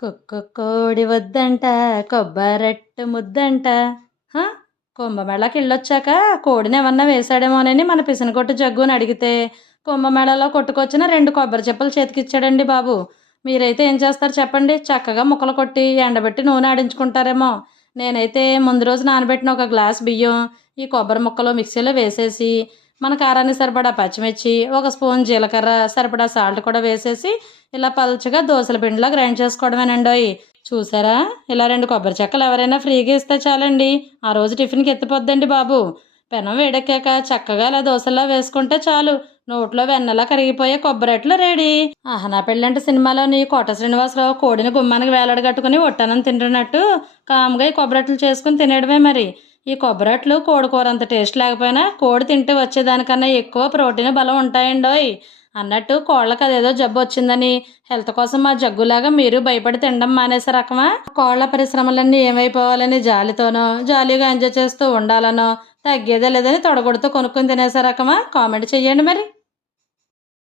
కోడి వద్దంట కొబ్బరట్టు ముద్దంట. హ? కుంభమేళాకి వెళ్ళొచ్చాక కోడిని ఏమన్నా వేశాడేమోనని మన పిసనకొట్టు జగ్గుని అడిగితే కుంభమేళాలో కొట్టుకొచ్చిన 2 కొబ్బరి చెప్పులు చేతికిచ్చాడండి బాబు. మీరైతే ఏం చేస్తారు చెప్పండి? చక్కగా ముక్కలు కొట్టి ఎండబెట్టి నూనె ఆడించుకుంటారేమో. నేనైతే ముందు రోజు నానబెట్టిన ఒక గ్లాస్ బియ్యం ఈ కొబ్బరి ముక్కలు మిక్సీలో వేసేసి మన కారానికి సరిపడా పచ్చిమిర్చి, ఒక స్పూన్ జీలకర్ర, సరిపడా సాల్ట్ కూడా వేసేసి ఇలా పలుచగా దోసల పిండిలో గ్రైండ్ చేసుకోవడమేనండోయ్. చూసారా? ఇలా 2 కొబ్బరి చెక్కలు ఎవరైనా ఫ్రీగా ఇస్తే చాలండి, ఆ రోజు టిఫిన్కి ఎత్తిపోద్దండి బాబు. పెనం వేడెక్కాక చక్కగా ఇలా దోశల్లో వేసుకుంటే చాలు, నోట్లో వెన్నలా కరిగిపోయే కొబ్బరెట్లు రెడీ. ఆహనా పెళ్ళంటే సినిమాలోని కోట శ్రీనివాసరావు కోడిని గుమ్మానికి వేలాడగట్టుకుని ఒట్టనం తింటున్నట్టు కామ్గా ఈ కొబ్బరెట్లు చేసుకుని తినేయడమే మరి. ఈ కొబ్బరెట్లు కోడి కూర అంత టేస్ట్ లేకపోయినా కోడి తింటే వచ్చేదానికన్నా ఎక్కువ ప్రోటీన్ బలం ఉంటాయండోయ్. అన్నట్టు కోళ్ళకి అదేదో జబ్బు వచ్చిందని హెల్త్ కోసం మా జగ్గులాగా మీరు భయపడి తినడం మానేసే రకమా? కోళ్ల పరిశ్రమలన్నీ ఏమైపోవాలని జాలితోనో జాలీగా ఎంజాయ్ చేస్తూ ఉండాలనో తగ్గేదే లేదని తొడగొడుతూ కొనుక్కొని తినేసే రకమా? కామెంట్ చెయ్యండి మరి.